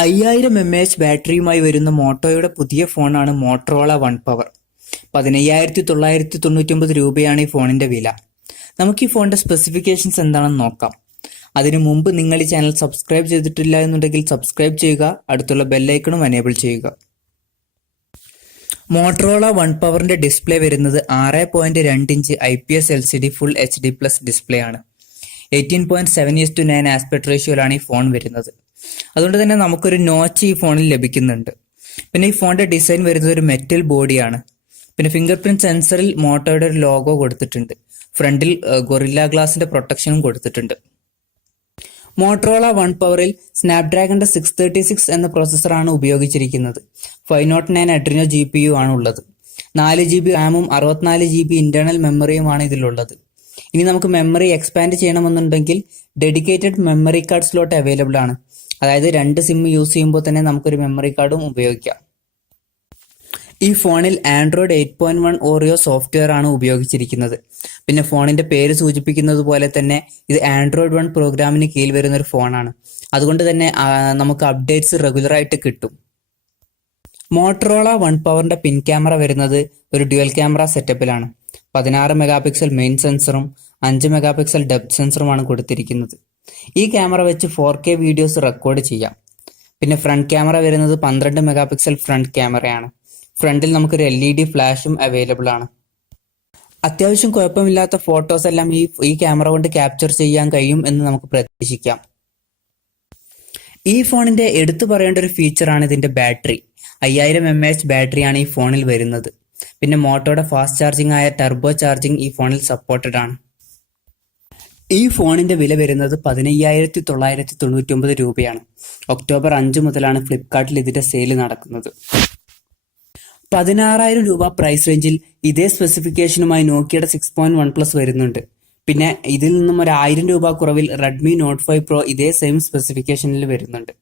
5000 mAh ബാറ്ററിയുമായി വരുന്ന മോട്ടോയുടെ പുതിയ ഫോണാണ് മോട്ടറോള വൺ പവർ. 15999 രൂപയാണ് ഈ ഫോണിന്റെ വില. നമുക്ക് ഈ ഫോണിന്റെ സ്പെസിഫിക്കേഷൻസ് എന്താണെന്ന് നോക്കാം. അതിനു മുമ്പ് നിങ്ങൾ ഈ ചാനൽ സബ്സ്ക്രൈബ് ചെയ്തിട്ടില്ല എന്നുണ്ടെങ്കിൽ സബ്സ്ക്രൈബ് ചെയ്യുക, അടുത്തുള്ള ബെല്ലൈക്കണും എനേബിൾ ചെയ്യുക. മോട്ടറോള വൺ പവറിന്റെ ഡിസ്പ്ലേ വരുന്നത് 6.2 inch IPS LCD full HD+ display ആണ്. 18.7:9 ആസ്പെക്ട് റേഷ്യോയിലാണ് ഈ ഫോൺ വരുന്നത്. അതുകൊണ്ട് തന്നെ നമുക്കൊരു നോച്ച് ഈ ഫോണിൽ ലഭിക്കുന്നുണ്ട്. പിന്നെ ഈ ഫോണിന്റെ ഡിസൈൻ വരുന്നത് ഒരു മെറ്റൽ ബോഡിയാണ്. പിന്നെ ഫിംഗർ പ്രിന്റ് സെൻസറിൽ മോട്ടോയുടെ ഒരു ലോഗോ കൊടുത്തിട്ടുണ്ട്. ഫ്രണ്ടിൽ ഗൊറില്ല ഗ്ലാസിന്റെ പ്രൊട്ടക്ഷനും കൊടുത്തിട്ടുണ്ട്. മോട്ടറോള വൺ പവറിൽ സ്നാപ്ഡ്രാഗന്റെ 636 എന്ന പ്രോസസ്സറാണ് ഉപയോഗിച്ചിരിക്കുന്നത്. 509 അഡ്രിനോ GPU ആണ് ഉള്ളത്. 4GB റാമും 64GB ഇന്റേണൽ മെമ്മറിയുമാണ് ഇതിലുള്ളത്. ഇനി നമുക്ക് മെമ്മറി എക്സ്പാൻഡ് ചെയ്യണമെന്നുണ്ടെങ്കിൽ dedicated memory card slot available ആണ്. അതായത് 2 സിം യൂസ് ചെയ്യുമ്പോൾ തന്നെ നമുക്കൊരു മെമ്മറി കാർഡും ഉപയോഗിക്കാം. ഈ ഫോണിൽ ആൻഡ്രോയിഡ് 8.1 ഓറിയോ സോഫ്റ്റ്വെയർ ആണ് ഉപയോഗിച്ചിരിക്കുന്നത്. പിന്നെ ഫോണിന്റെ പേര് സൂചിപ്പിക്കുന്നത് പോലെ തന്നെ ഇത് ആൻഡ്രോയിഡ് 1 പ്രോഗ്രാമിന് കീഴിൽ വരുന്ന ഒരു ഫോണാണ്. അതുകൊണ്ട് തന്നെ നമുക്ക് അപ്ഡേറ്റ്സ് റെഗുലറായിട്ട് കിട്ടും. മോട്ടറോള വൺ പവറിന്റെ പിൻ ക്യാമറ വരുന്നത് ഒരു ഡ്യുവൽ ക്യാമറ സെറ്റപ്പിലാണ്. 16 മെഗാപിക്സൽ മെയിൻ സെൻസറും 5 മെഗാപിക്സൽ ഡെപ്ത് സെൻസറുമാണ് കൊടുത്തിരിക്കുന്നത്. ഈ ക്യാമറ വെച്ച് 4K വീഡിയോസ് റെക്കോർഡ് ചെയ്യാം. പിന്നെ ഫ്രണ്ട് ക്യാമറ വരുന്നത് 12 മെഗാപിക്സൽ ഫ്രണ്ട് ക്യാമറയാണ്. ഫ്രണ്ടിൽ നമുക്കൊരു LED ഫ്ലാഷും അവൈലബിൾ ആണ്. അത്യാവശ്യം കുഴപ്പമില്ലാത്ത ഫോട്ടോസ് എല്ലാം ഈ ക്യാമറ കൊണ്ട് ക്യാപ്ചർ ചെയ്യാൻ കഴിയും എന്ന് നമുക്ക് പ്രതീക്ഷിക്കാം. ഈ ഫോണിന്റെ എടുത്തു പറയേണ്ട ഒരു ഫീച്ചറാണ് ഇതിന്റെ ബാറ്ററി. 5000 mAh ബാറ്ററിയാണ് ഈ ഫോണിൽ വരുന്നത്. പിന്നെ മോട്ടോയുടെ ഫാസ്റ്റ് ചാർജിംഗ് ആയ ടർബോ ചാർജിംഗ് ഈ ഫോണിൽ സപ്പോർട്ടഡ് ആണ്. ഈ ഫോണിന്റെ വില വരുന്നത് 15999 രൂപയാണ്. ഒക്ടോബർ 5 മുതലാണ് ഫ്ലിപ്കാർട്ടിൽ ഇതിന്റെ സെയിൽ നടക്കുന്നത്. 16,000 രൂപ പ്രൈസ് റേഞ്ചിൽ ഇതേ സ്പെസിഫിക്കേഷനുമായി നോക്കിയുടെ 6.1 വരുന്നുണ്ട്. പിന്നെ ഇതിൽ നിന്നും ഒരു 1000 രൂപ കുറവിൽ റെഡ്മി നോട്ട് 5 Pro ഇതേ സെയിം സ്പെസിഫിക്കേഷനിൽ വരുന്നുണ്ട്.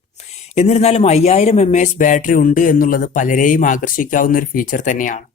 എന്നിരുന്നാലും 5000 mAh ബാറ്ററി ഉണ്ട് എന്നുള്ളത് പലരെയും ആകർഷിക്കാവുന്ന ഒരു ഫീച്ചർ തന്നെയാണ്.